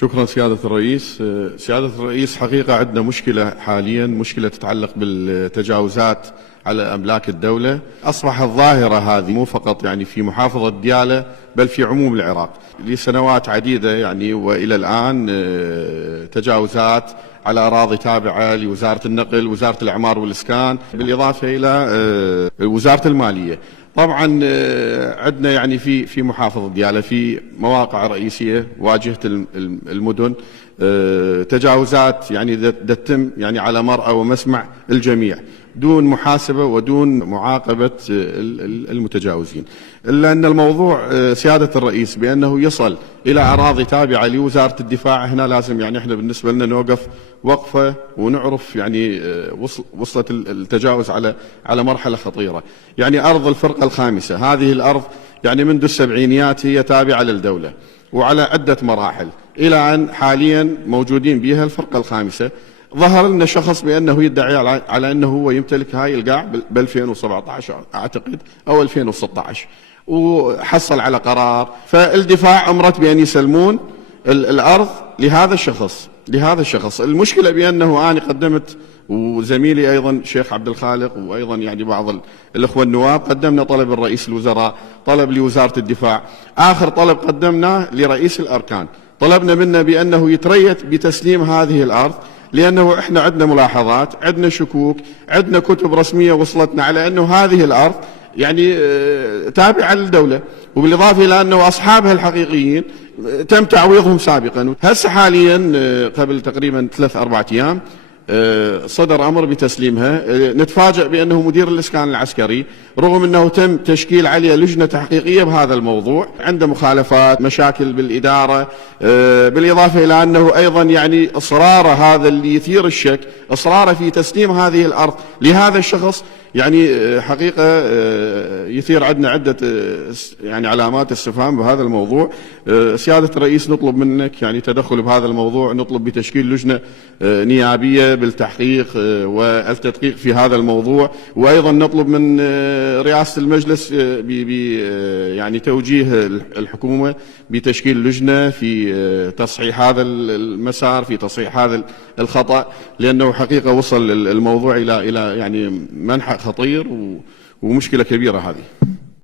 شكرا سيادة الرئيس. سيادة الرئيس، حقيقة عندنا مشكلة حاليا، مشكلة تتعلق بالتجاوزات على أملاك الدولة. أصبحت ظاهرة هذه مو فقط يعني في محافظة ديالى بل في عموم العراق لسنوات عديدة يعني، وإلى الآن تجاوزات على أراضي تابعة لوزارة النقل، وزارة الإعمار والإسكان، بالإضافة إلى وزارة المالية. طبعا عندنا يعني في محافظة ديالى في مواقع رئيسية واجهة المدن تجاوزات يعني تتم يعني على مرأى ومسمع الجميع دون محاسبة ودون معاقبة المتجاوزين. إلا أن الموضوع سيادة الرئيس بأنه يصل إلى أراضي تابعة لوزارة الدفاع، هنا لازم يعني احنا بالنسبة لنا نوقف وقفة ونعرف يعني وصلت التجاوز على مرحلة خطيرة. يعني أرض الفرقة الخامسة، هذه الأرض يعني منذ السبعينيات هي تابعة للدولة وعلى عدة مراحل، إلى أن حاليا موجودين بها الفرقة الخامسة. ظهر لنا شخص بأنه يدعي على أنه هو يمتلك هاي القاع ب 2017 أعتقد أو 2016، وحصل على قرار، فالدفاع أمرت بأن يسلمون الأرض لهذا الشخص. المشكلة بأنه أنا قدمت وزميلي أيضا شيخ عبد الخالق وأيضا يعني بعض الأخوة النواب قدمنا طلب لرئيس الوزراء، طلب لوزارة الدفاع، آخر طلب قدمناه لرئيس الأركان، طلبنا منه بأنه يتريث بتسليم هذه الأرض، لأنه إحنا عندنا ملاحظات، عندنا شكوك، عندنا كتب رسمية وصلتنا على أنه هذه الأرض يعني تابعة للدولة، وبالإضافة إلى أنه أصحابها الحقيقيين تم تعويضهم سابقا. هسه حاليا قبل تقريبا 3-4 أيام صدر أمر بتسليمها. نتفاجأ بأنه مدير الإسكان العسكري رغم أنه تم تشكيل عليه لجنة تحقيقية بهذا الموضوع، عنده مخالفات، مشاكل بالإدارة، بالإضافة إلى أنه أيضا يعني إصراره هذا اللي يثير الشك، إصراره في تسليم هذه الأرض لهذا الشخص يعني حقيقة يثير عندنا عدة يعني علامات استفهام بهذا الموضوع. سيادة الرئيس نطلب منك يعني تدخل بهذا الموضوع، نطلب بتشكيل لجنة نيابية بالتحقيق والتدقيق في هذا الموضوع، وأيضا نطلب من رئاسة المجلس يعني توجيه الحكومة بتشكيل لجنة في تصحيح هذا المسار، في تصحيح هذا الخطأ، لأنه حقيقة وصل الموضوع إلى يعني منحى خطير ومشكلة كبيرة هذه.